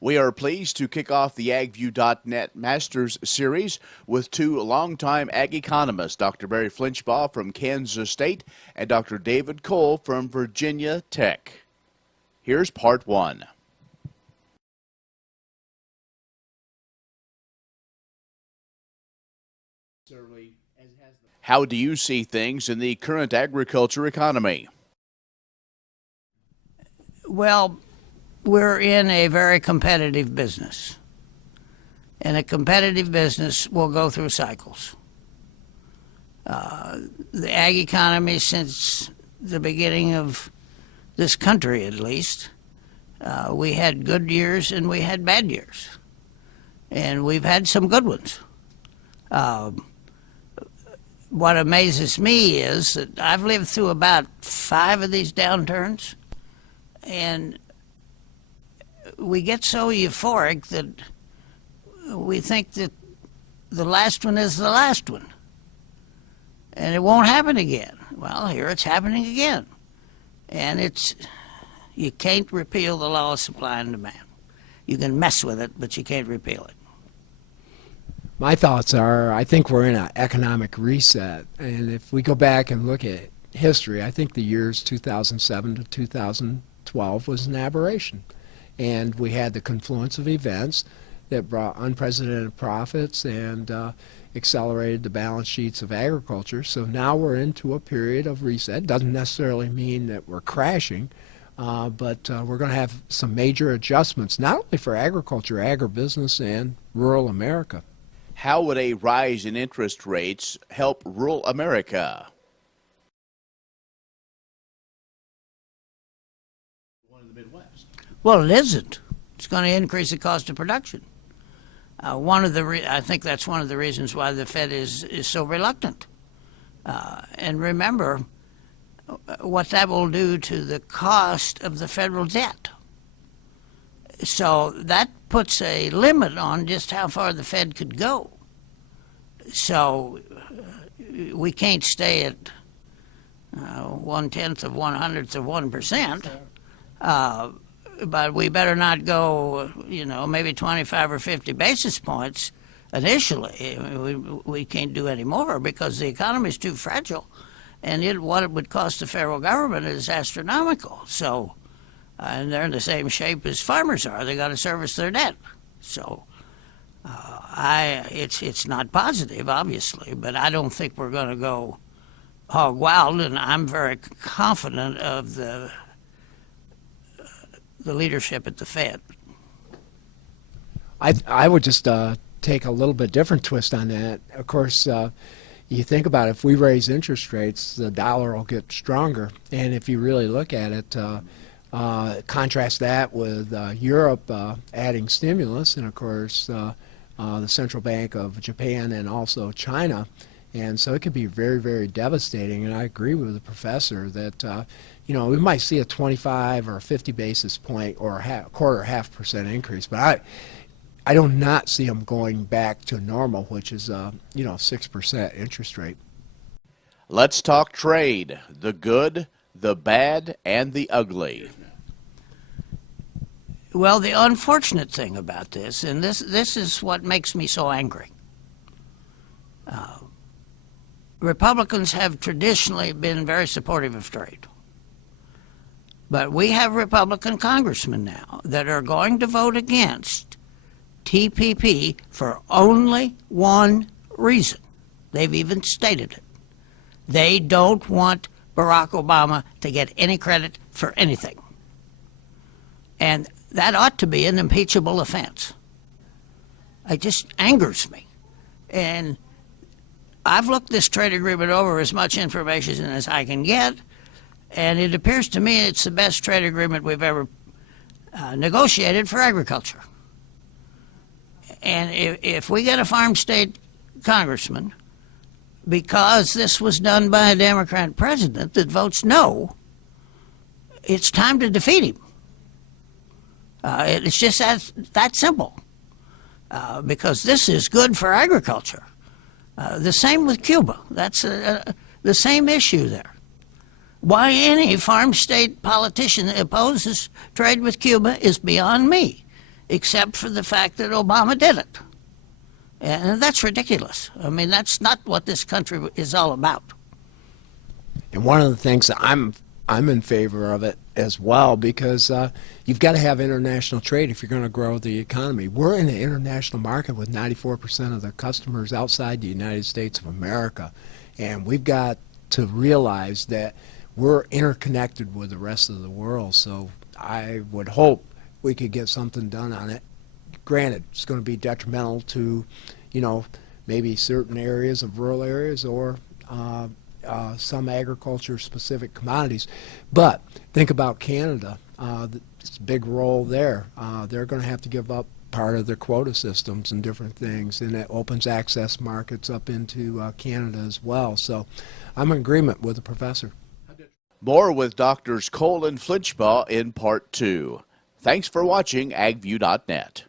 We are pleased to kick off the AgView.net Masters Series with two longtime ag economists, Dr. Barry Flinchbaugh from Kansas State and Dr. David Kohl from Virginia Tech. Here's part one. How do you see things in the current agriculture economy? Well, we're in a very competitive business, and a competitive business will go through cycles. The ag economy, since the beginning of this country at least, we had good years and we had bad years, and we've had some good ones. What amazes me is that I've lived through about 5 of these downturns, and we get so euphoric that we think that the last one is the last one, and it won't happen again. Well, here it's happening again, and you can't repeal the law of supply and demand. You can mess with it, but you can't repeal it. My thoughts are, I think we're in an economic reset, and if we go back and look at history, I think the years 2007 to 2012 was an aberration. And we had the confluence of events that brought unprecedented profits and accelerated the balance sheets of agriculture. So now we're into a period of reset. Doesn't necessarily mean that we're crashing, but we're going to have some major adjustments, not only for agriculture, agribusiness, and rural America. How would a rise in interest rates help rural America? Well, it isn't. It's going to increase the cost of production. I think that's one of the reasons why the Fed is so reluctant. And remember what that will do to the cost of the federal debt. So that puts a limit on just how far the Fed could go. So we can't stay at 1/10 of 1/100th of 1%. But we better not go, maybe 25 or 50 basis points initially. We can't do any more because the economy is too fragile, and what it would cost the federal government is astronomical. So, and they're in the same shape as farmers are. They got to service their debt. So, it's not positive, obviously, but I don't think we're going to go hog wild, and I'm very confident of the leadership at the Fed. I would just take a little bit different twist on that. Of course, you think about it, if we raise interest rates, the dollar will get stronger. And if you really look at it, contrast that with Europe adding stimulus, and of course the Central Bank of Japan and also China. And so it could be very, very devastating. And I agree with the professor that we might see a 25 or 50 basis point or quarter, 0.5% increase, but I do not see them going back to normal, which is 6% interest rate. Let's talk trade, the good, the bad, and the ugly. Well, the unfortunate thing about this, and this is what makes me so angry. Republicans have traditionally been very supportive of trade. But we have Republican congressmen now that are going to vote against TPP for only one reason. They've even stated it. They don't want Barack Obama to get any credit for anything. And that ought to be an impeachable offense. It just angers me. And I've looked this trade agreement over, as much information as I can get, and it appears to me it's the best trade agreement we've ever negotiated for agriculture. And if we get a farm state congressman, because this was done by a Democrat president that votes no, it's time to defeat him. It's just that simple. Because this is good for agriculture. The same with Cuba. That's the same issue there. Why any farm state politician that opposes trade with Cuba is beyond me. except for the fact that Obama did it. And that's ridiculous. I mean, that's not what this country is all about. And one of the things that I'm in favor of it as well, because you've got to have international trade if you're going to grow the economy. We're in an international market with 94% of the customers outside the United States of America, and we've got to realize that we're interconnected with the rest of the world. So I would hope we could get something done on it. Granted, it's going to be detrimental to, maybe certain areas of rural areas or some agriculture-specific commodities. But think about Canada. It's a big role there. They're going to have to give up part of their quota systems and different things, and it opens access markets up into Canada as well. So I'm in agreement with the professor. More with Doctors Kohl and Flinchbaugh in Part 2. Thanks for watching agview.net.